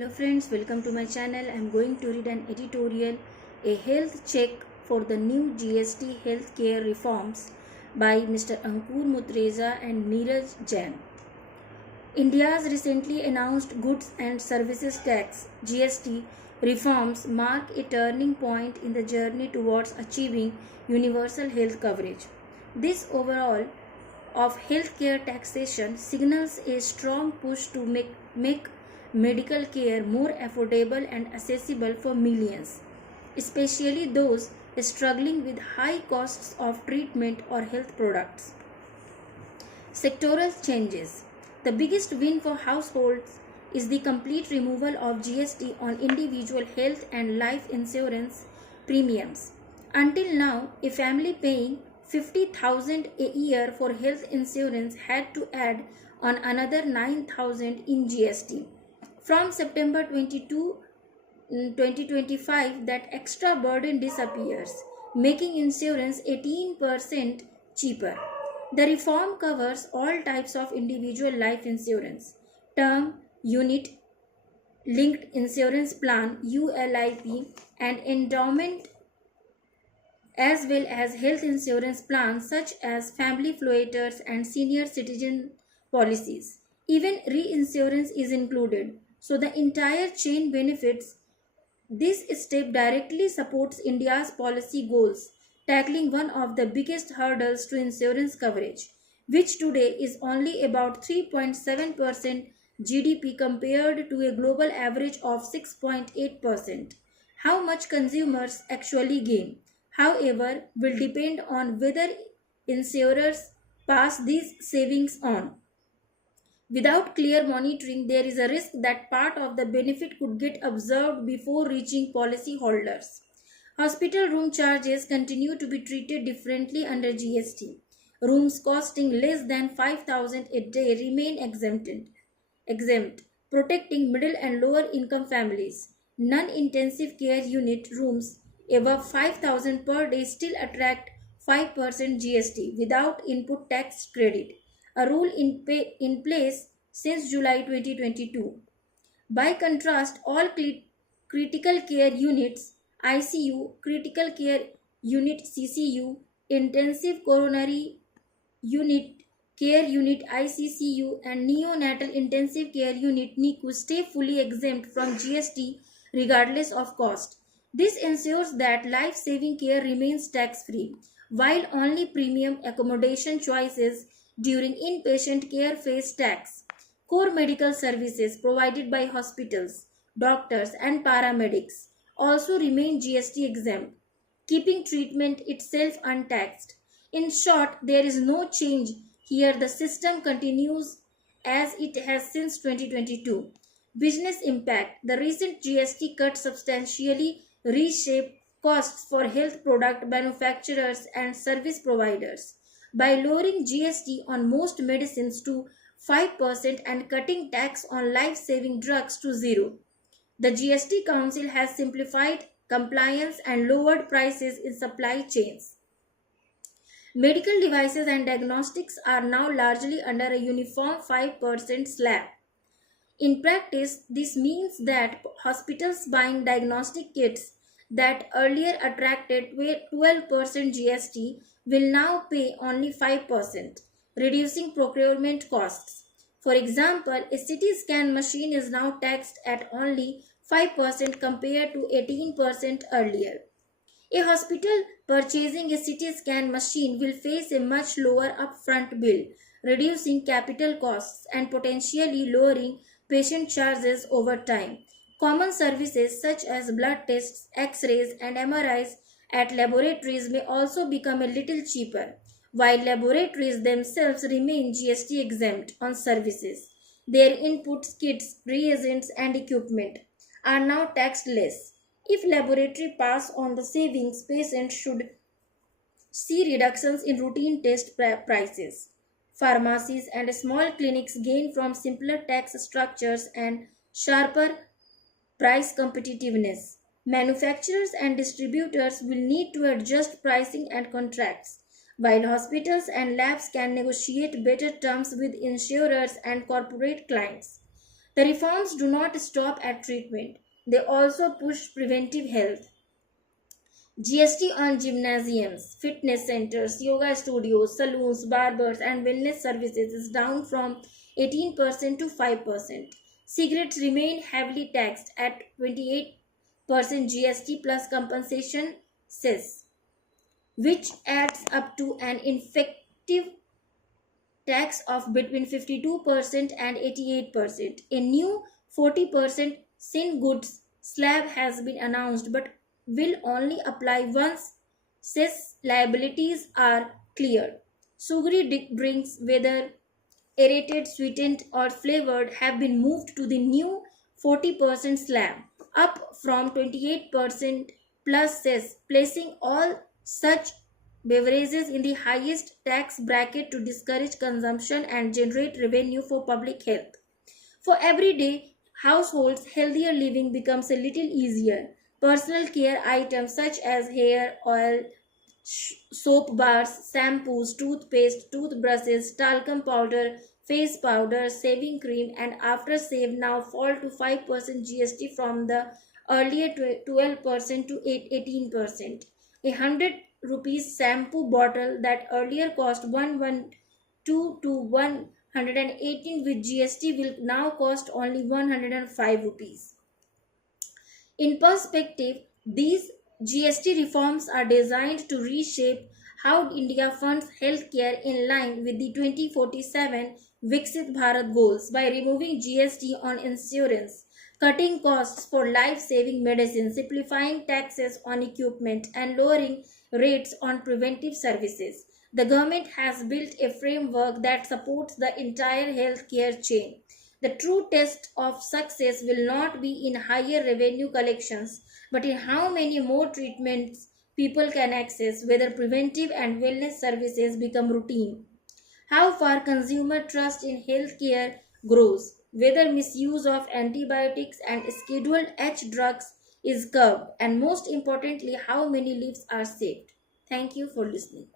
Hello friends, welcome to my channel. I am going to read an editorial, a health check for the new GST healthcare reforms by Mr. Ankur Mutreza and Neeraj Jain. India's recently announced Goods and Services Tax (GST) reforms mark a turning point in the journey towards achieving universal health coverage. This overhaul of healthcare taxation signals a strong push to make medical care more affordable and accessible for millions, especially those struggling with high costs of treatment or health products. Sectoral changes. The biggest win for households is the complete removal of GST on individual health and life insurance premiums. Until now, a family paying 50,000 a year for health insurance had to add on another 9,000 in GST. From September 2025, that extra burden disappears, making insurance 18% cheaper. The reform covers all types of individual life insurance, term, unit, linked insurance plan ULIP, and endowment, as well as health insurance plans such as family floaters and senior citizen policies. Even reinsurance is included, so the entire chain benefits. This step directly supports India's policy goals, tackling one of the biggest hurdles to insurance coverage, which today is only about 3.7% GDP compared to a global average of 6.8%. How much consumers actually gain, however, will depend on whether insurers pass these savings on. Without clear monitoring, there is a risk that part of the benefit could get absorbed before reaching policyholders. Hospital room charges continue to be treated differently under GST. Rooms costing less than 5,000 a day remain exempt, protecting middle and lower income families. Non-intensive care unit rooms above 5,000 per day still attract 5% GST without input tax credit, a rule in place since July 2022. By contrast, all critical care units ICU, critical care unit CCU, intensive coronary unit care unit ICCU, and neonatal intensive care unit NICU stay fully exempt from GST regardless of cost. This ensures that life-saving care remains tax-free, while only premium accommodation choices during inpatient care face tax. Core medical services provided by hospitals, doctors, and paramedics also remain GST exempt, keeping treatment itself untaxed. In short, there is no change here. The system continues as it has since 2022. Business impact. The recent GST cut substantially reshaped costs for health product manufacturers and service providers. By lowering GST on most medicines to 5% and cutting tax on life-saving drugs to zero, the GST Council has simplified compliance and lowered prices in supply chains. Medical devices and diagnostics are now largely under a uniform 5% slab. In practice, this means that hospitals buying diagnostic kits that earlier attracted 12% GST will now pay only 5%, reducing procurement costs. For example, a CT scan machine is now taxed at only 5% compared to 18% earlier. A hospital purchasing a CT scan machine will face a much lower upfront bill, reducing capital costs and potentially lowering patient charges over time. Common services such as blood tests, X-rays, and MRIs at laboratories may also become a little cheaper. While laboratories themselves remain GST exempt on services, their inputs, kits, reagents, and equipment are now taxed less. If laboratory pass on the savings, patients should see reductions in routine test prices. Pharmacies and small clinics gain from simpler tax structures and sharper price competitiveness. Manufacturers and distributors will need to adjust pricing and contracts, while hospitals and labs can negotiate better terms with insurers and corporate clients. The reforms do not stop at treatment, they also push preventive health. GST on gymnasiums, fitness centers, yoga studios, salons, barbers, and wellness services is down from 18% to 5%. Cigarettes remain heavily taxed at 28% GST plus compensation cess, which adds up to an effective tax of between 52% and 88%. A new 40% sin goods slab has been announced but will only apply once cess liabilities are cleared. Sugary drinks, whether aerated, sweetened, or flavored, have been moved to the new 40% slab, up from 28% plus cess, placing all such beverages in the highest tax bracket to discourage consumption and generate revenue for public health. For everyday households, healthier living becomes a little easier. Personal care items such as hair oil, soap bars, shampoos, toothpaste, toothbrushes, talcum powder, face powder, shaving cream, and aftershave now fall to 5% GST from the earlier 12% to 18%. A 100 rupees shampoo bottle that earlier cost 112 to 118 with GST will now cost only 105 rupees. In perspective, these GST reforms are designed to reshape how India funds healthcare in line with the 2047 Viksit Bharat goals by removing GST on insurance, cutting costs for life saving medicine, simplifying taxes on equipment, and lowering rates on preventive services. The government has built a framework that supports the entire healthcare chain. The true test of success will not be in higher revenue collections, but in how many more treatments people can access, whether preventive and wellness services become routine, how far consumer trust in healthcare grows, whether misuse of antibiotics and Schedule H drugs is curbed, and most importantly, how many lives are saved. Thank you for listening.